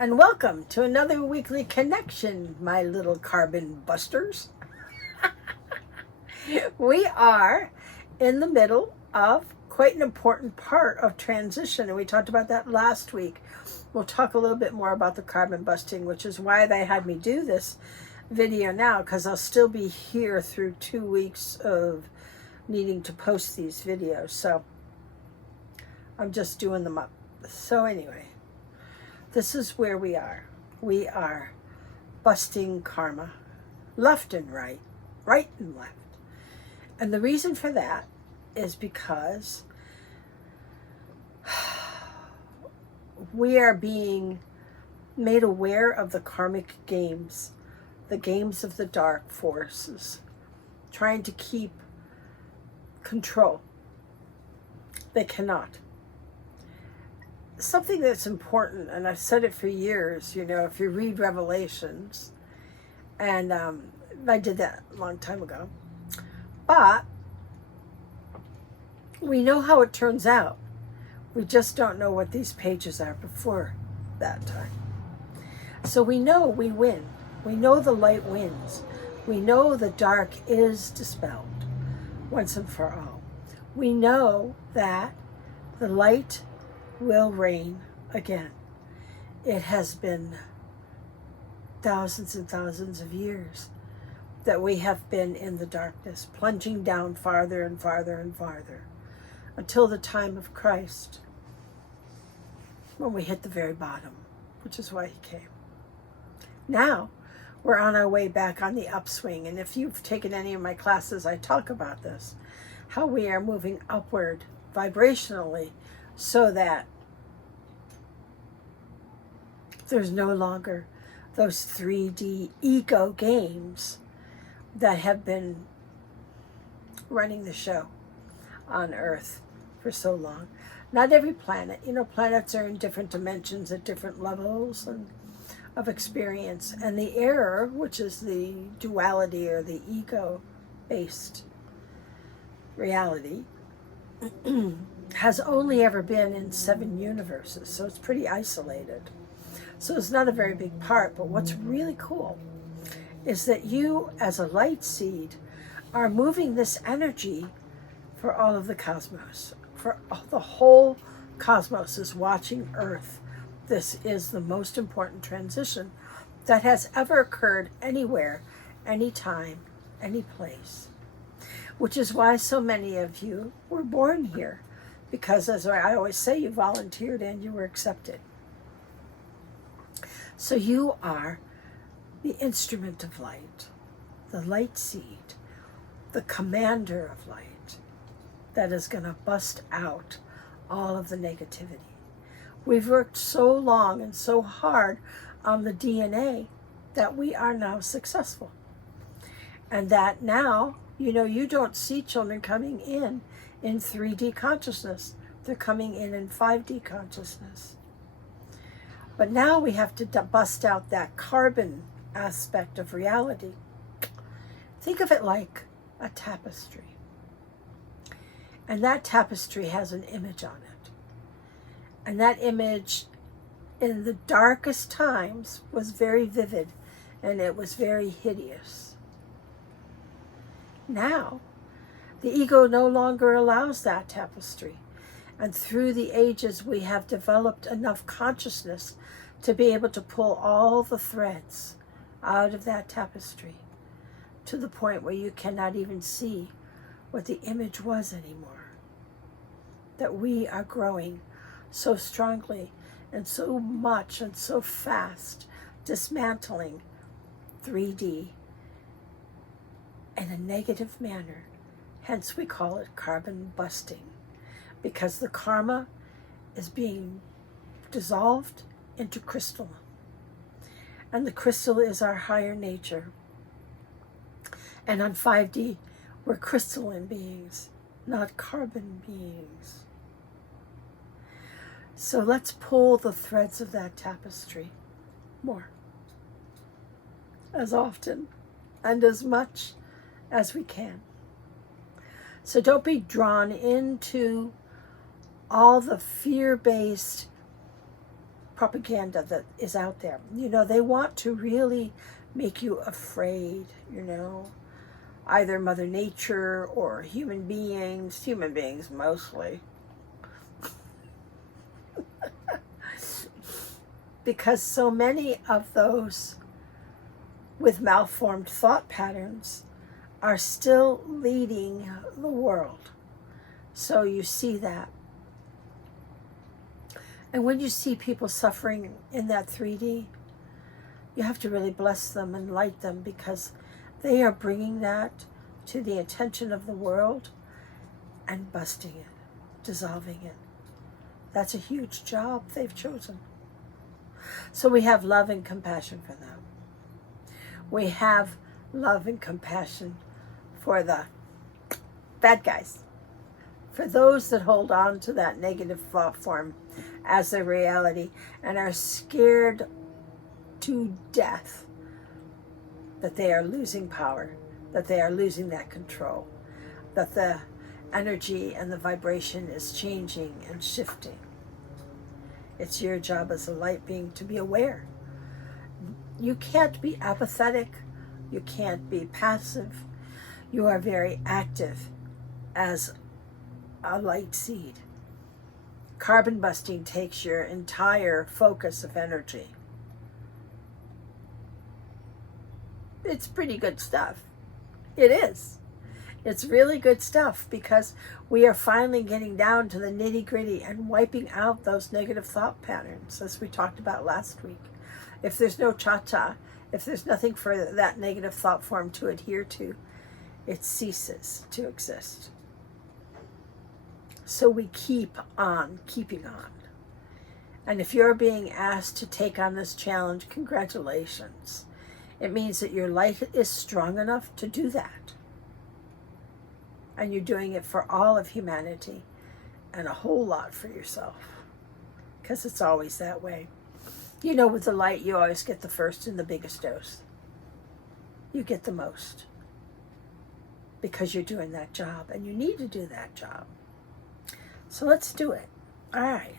and welcome to another weekly connection, my little carbon busters. We are in the middle of quite an important part of transition, and we talked about that last week. We'll talk a little bit more about the carbon busting, which is why they had me do this video now, because I'll still be here through 2 weeks of needing to post these videos. So I'm just doing them up. So anyway, this is where we are. We are busting karma, left and right, right and left. And the reason for that is because we are being made aware of the karmic games, the games of the dark forces, trying to keep control. They cannot. Something that's important, and I've said it for years, if you read Revelations, and I did that a long time ago, but we know how it turns out. We just don't know what these pages are before that time. So we know we win. We know the light wins. We know the dark is dispelled once and for all. We know that the light will reign again. It has been thousands and thousands of years that we have been in the darkness, plunging down farther and farther and farther until the time of Christ, when we hit the very bottom, which is why he came. Now we're on our way back on the upswing, and if you've taken any of my classes, I talk about this, how we are moving upward vibrationally, so that there's no longer those 3D ego games that have been running the show on Earth for so long. Not every planet, planets are in different dimensions at different levels of experience. And the error, which is the duality or the ego-based reality, has only ever been in 7 universes, so it's pretty isolated. So it's not a very big part, but what's really cool is that you, as a light seed, are moving this energy for all of the cosmos. For the whole cosmos is watching Earth. This is the most important transition that has ever occurred anywhere, anytime, any place. Which is why so many of you were born here. Because, as I always say, you volunteered and you were accepted. So you are the instrument of light, the light seed, the commander of light that is going to bust out all of the negativity. We've worked so long and so hard on the DNA that we are now successful. And that now, you don't see children coming in 3D consciousness. They're coming in 5D consciousness. But now we have to bust out that carbon aspect of reality. Think of it like a tapestry. And that tapestry has an image on it. And that image, in the darkest times, was very vivid, and it was very hideous. Now, the ego no longer allows that tapestry. And through the ages, we have developed enough consciousness to be able to pull all the threads out of that tapestry to the point where you cannot even see what the image was anymore. That we are growing so strongly and so much and so fast, dismantling 3D in a negative manner. Hence we call it carbon busting, because the karma is being dissolved into crystal. And the crystal is our higher nature. And on 5D, we're crystalline beings, not carbon beings. So let's pull the threads of that tapestry more, as often and as much as we can. So don't be drawn into all the fear-based propaganda that is out there. You know, they want to really make you afraid, you know, either Mother Nature or human beings mostly. Because so many of those with malformed thought patterns are still leading the world. So you see that. And when you see people suffering in that 3D, you have to really bless them and light them, because they are bringing that to the attention of the world and busting it, dissolving it. That's a huge job they've chosen. So we have love and compassion for them. We have love and compassion for the bad guys, for those that hold on to that negative thought form as their reality and are scared to death that they are losing power, that they are losing that control, that the energy and the vibration is changing and shifting. It's your job as a light being to be aware. You can't be apathetic. You can't be passive. You are very active as a light seed. Carbon busting takes your entire focus of energy. It's pretty good stuff. It is. It's really good stuff, because we are finally getting down to the nitty-gritty and wiping out those negative thought patterns, as we talked about last week. If there's no cha-cha, if there's nothing for that negative thought form to adhere to, it ceases to exist. So we keep on keeping on. And if you're being asked to take on this challenge, congratulations. It means that your light is strong enough to do that. And you're doing it for all of humanity and a whole lot for yourself. Because it's always that way. You know, with the light, you always get the first and the biggest dose. You get the most. Because you're doing that job, and you need to do that job. So let's do it. All right.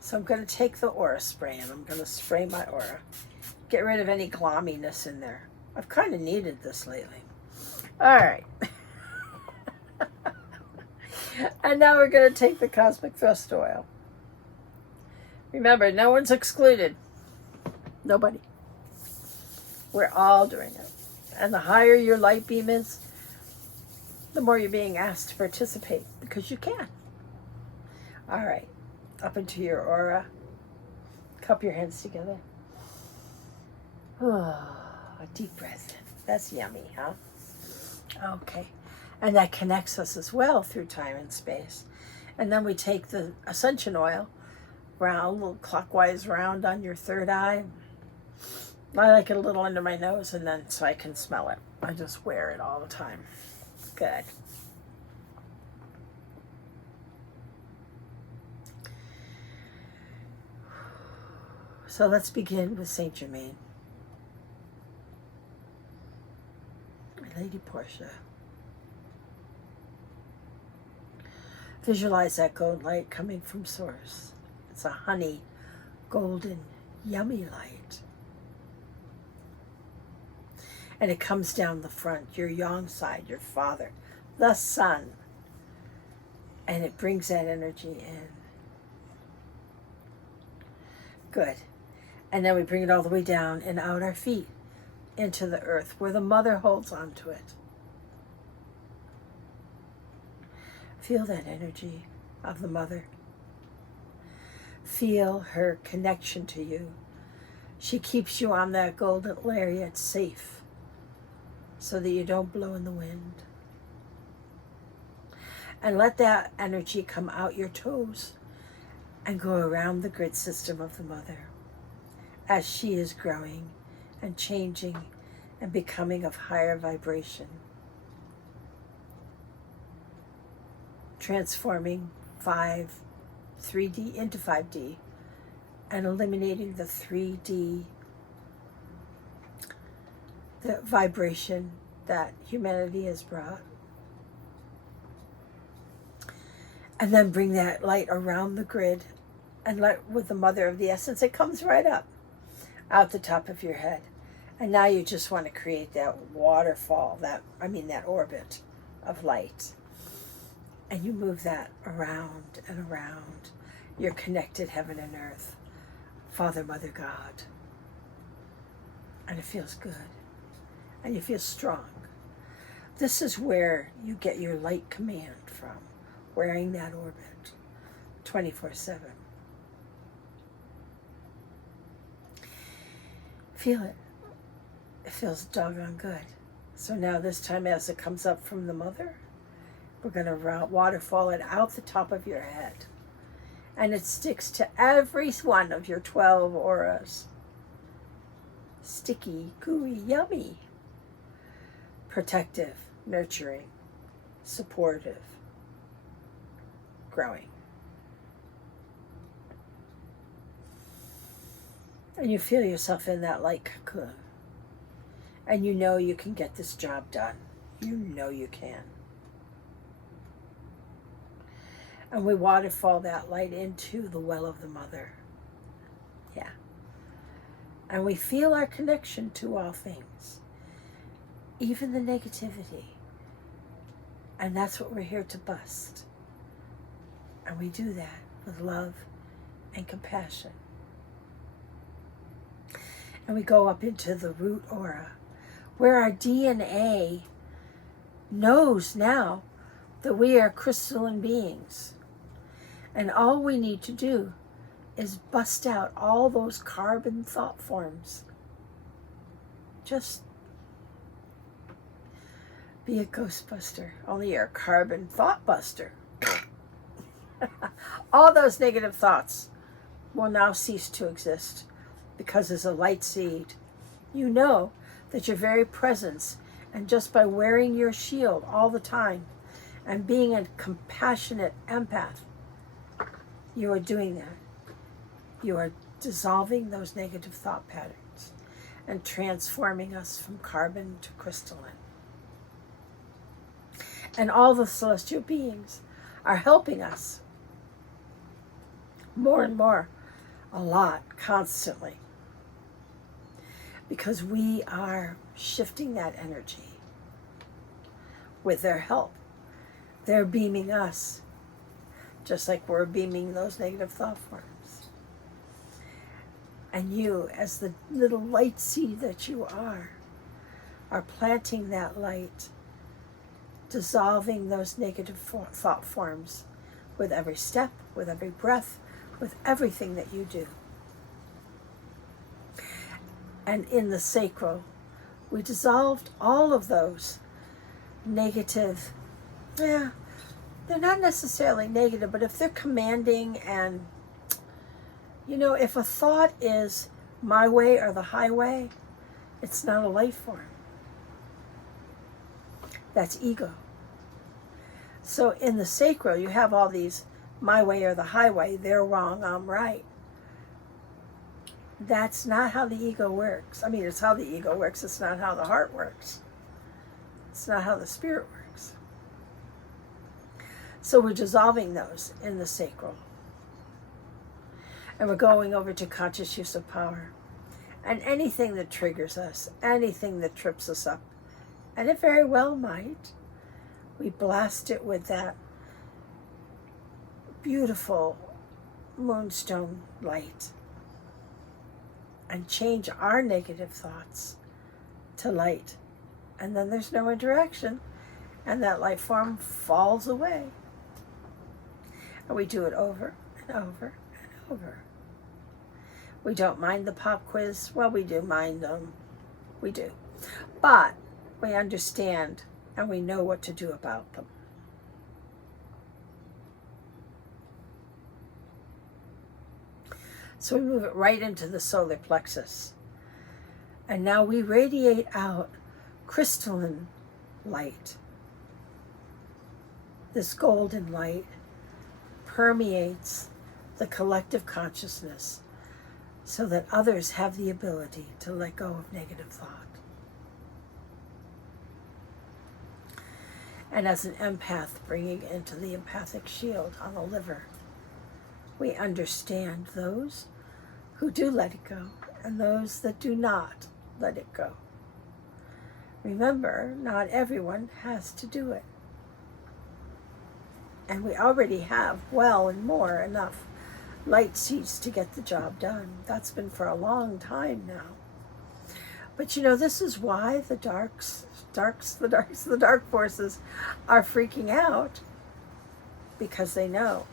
So I'm going to take the aura spray, and I'm going to spray my aura. Get rid of any glomminess in there. I've kind of needed this lately. All right. And now we're going to take the Cosmic Thrust Oil. Remember, no one's excluded. Nobody. We're all doing it. And the higher your light beam is, the more you're being asked to participate, because you can. All right. Up into your aura. Cup your hands together. Oh, a deep breath in. That's yummy, huh? Okay. And that connects us as well through time and space. And then we take the ascension oil, round, a little clockwise round on your third eye. I like it a little under my nose, and then so I can smell it. I just wear it all the time. Good. So let's begin with Saint Germain. Lady Portia. Visualize that gold light coming from Source. It's a honey, golden, yummy light. And it comes down the front, your yang side, your father, the sun. And it brings that energy in. Good. And then we bring it all the way down and out our feet into the earth, where the mother holds on to it. Feel that energy of the mother. Feel her connection to you. She keeps you on that golden lariat safe, so that you don't blow in the wind. And let that energy come out your toes and go around the grid system of the mother as she is growing and changing and becoming of higher vibration. Transforming 3D into 5D and eliminating the 3D, the vibration that humanity has brought. And then bring that light around the grid And with the mother of the essence, it comes right up out the top of your head. And now you just want to create that waterfall, that orbit of light. And you move that around and around your connected heaven and earth, Father, Mother, God. And it feels good. And you feel strong. This is where you get your light command from, wearing that orbit 24/7. Feel it. It feels doggone good. So now this time as it comes up from the mother, we're going to waterfall it out the top of your head. And it sticks to every one of your 12 auras. Sticky, gooey, yummy. Protective, nurturing, supportive, growing. And you feel yourself in that light cocoon. And you know you can get this job done. You know you can. And we waterfall that light into the well of the mother. Yeah. And we feel our connection to all things, even the negativity. And that's what we're here to bust. And we do that with love and compassion. And we go up into the root aura, where our DNA knows now that we are crystalline beings. And all we need to do is bust out all those carbon thought forms. Just be a ghostbuster, only you're a carbon thought buster. All those negative thoughts will now cease to exist, because as a light seed, you know that your very presence, and just by wearing your shield all the time and being a compassionate empath, you are doing that. You are dissolving those negative thought patterns and transforming us from carbon to crystalline. And all the celestial beings are helping us more and more, a lot, constantly. Because we are shifting that energy with their help. They're beaming us, just like we're beaming those negative thought forms. And you, as the little light seed that you are planting that light, dissolving those negative thought forms with every step, with every breath, with everything that you do. And in the sacral, we dissolved all of those negative, they're not necessarily negative, but if they're commanding and, if a thought is my way or the highway, it's not a life form. That's ego. So in the sacral, you have all these my way or the highway, they're wrong, I'm right. That's not how the ego works. It's how the ego works. It's not how the heart works. It's not how the spirit works. So we're dissolving those in the sacral. And we're going over to conscious use of power. And anything that triggers us, anything that trips us up, and it very well might, we blast it with that beautiful moonstone light. And change our negative thoughts to light. And then there's no interaction. And that light form falls away. And we do it over and over and over. We don't mind the pop quiz. Well, we do mind them. We do. But we understand and we know what to do about them. So we move it right into the solar plexus. And now we radiate out crystalline light. This golden light permeates the collective consciousness so that others have the ability to let go of negative thought. And as an empath, bringing it into the empathic shield on the liver, We understand those who do let it go and those that do not let it go. Remember, not everyone has to do it. And we already have well and more enough light seeds to get the job done. That's been for a long time now. But you know, this is why the dark forces are freaking out, because they know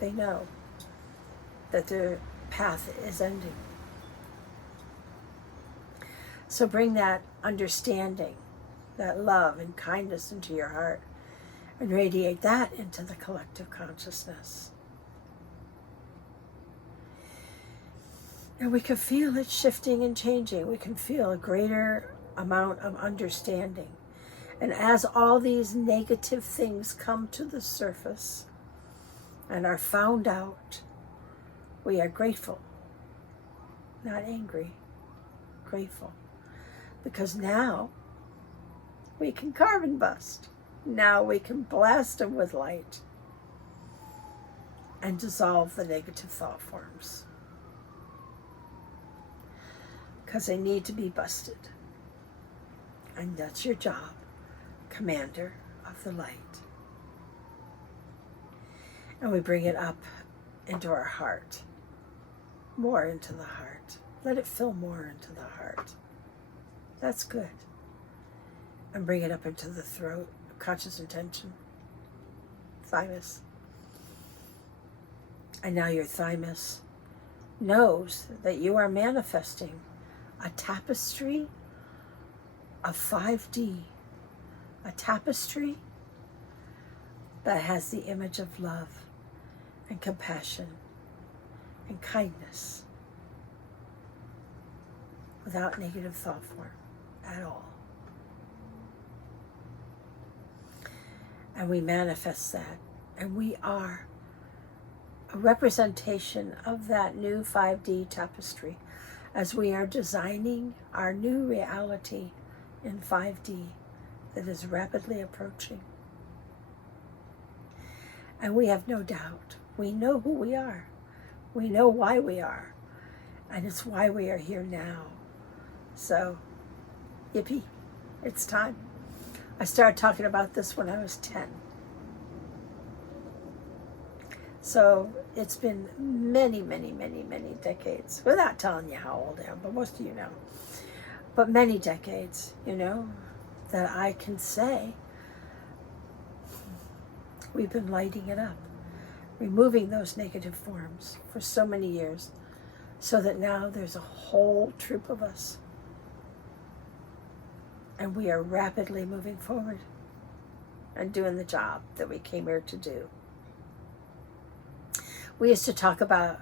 that their path is ending. So bring that understanding, that love and kindness into your heart, and radiate that into the collective consciousness. And we can feel it shifting and changing. We can feel a greater amount of understanding. And as all these negative things come to the surface and are found out, we are grateful, not angry, grateful. Because now we can carbon bust. Now we can blast them with light and dissolve the negative thought forms. Because they need to be busted. And that's your job, commander of the light. And we bring it up into our heart, more into the heart. Let it fill more into the heart. That's good. And bring it up into the throat, conscious intention, thymus. And now your thymus knows that you are manifesting a tapestry of 5D, a tapestry that has the image of love and compassion and kindness without negative thought form at all. And we manifest that, and we are a representation of that new 5D tapestry as we are designing our new reality in 5D that is rapidly approaching. And we have no doubt. We know who we are. We know why we are. And it's why we are here now. So, yippee, it's time. I started talking about this when I was 10. So it's been many, many, many, many decades, without telling you how old I am, but most of you know. But many decades, you know, that I can say we've been lighting it up, removing those negative forms for so many years, so that now there's a whole troop of us. And we are rapidly moving forward and doing the job that we came here to do. We used to talk about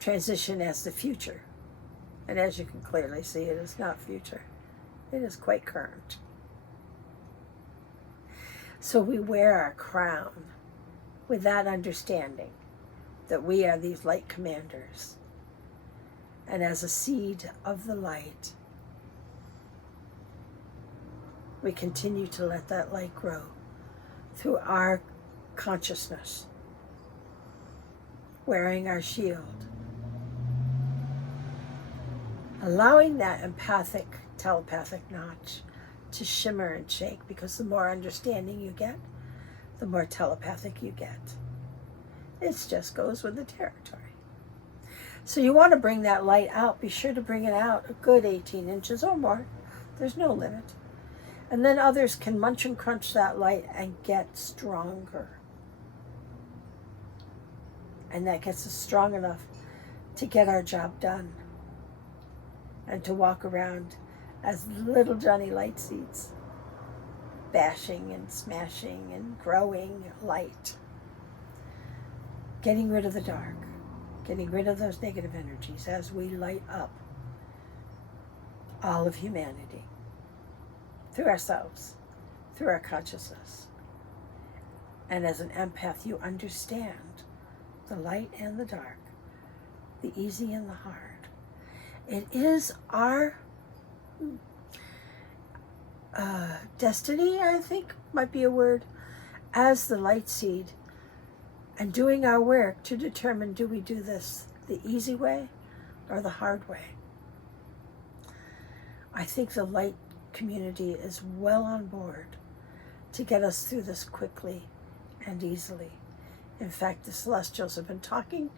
transition as the future. And as you can clearly see, it is not future. It is quite current. So we wear our crown with that understanding that we are these light commanders. And as a seed of the light, we continue to let that light grow through our consciousness, wearing our shield, allowing that empathic, telepathic notch to shimmer and shake, because the more understanding you get, the more telepathic you get. It just goes with the territory. So you want to bring that light out. Be sure to bring it out a good 18 inches or more. There's no limit. And then others can munch and crunch that light and get stronger. And that gets us strong enough to get our job done and to walk around as little Johnny light seeds, bashing and smashing and growing light, getting rid of the dark, getting rid of those negative energies as we light up all of humanity through ourselves, through our consciousness. And as an empath, you understand the light and the dark, the easy and the hard. It is our destiny, I think might be a word, as the light seed, and doing our work to determine, do we do this the easy way or the hard way? I think the light community is well on board to get us through this quickly and easily. In fact, the Celestials have been talking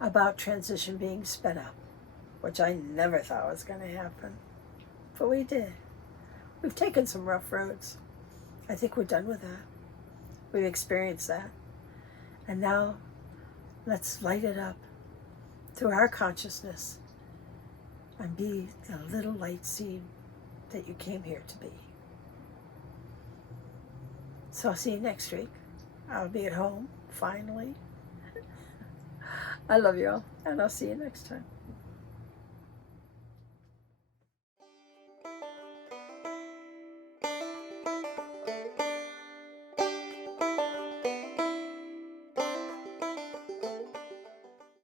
about transition being sped up, which I never thought was going to happen. But we did. We've taken some rough roads. I think we're done with that. We've experienced that. And now, let's light it up through our consciousness and be the little light seed that you came here to be. So I'll see you next week. I'll be at home, finally. I love you all, and I'll see you next time.